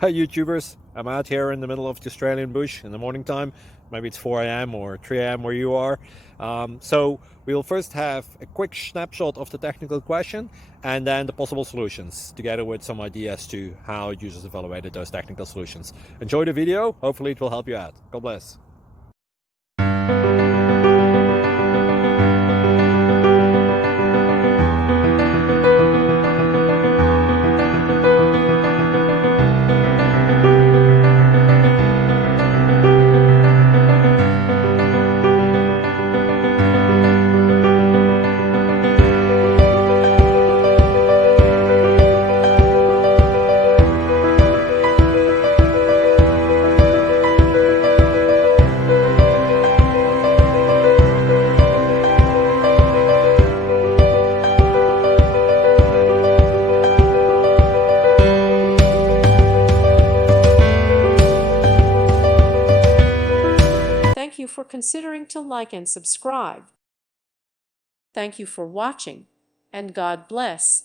Hi YouTubers, I'm out here in the middle of the Australian bush in the morning time. Maybe it's 4 a.m. or 3 a.m. where you are. So we'll first have a quick snapshot of the technical question and then the possible solutions, together with some ideas to how users evaluated those technical solutions. Enjoy the video, hopefully it will help you out. God bless. Thank you for considering to like and subscribe. Thank you for watching, and God bless.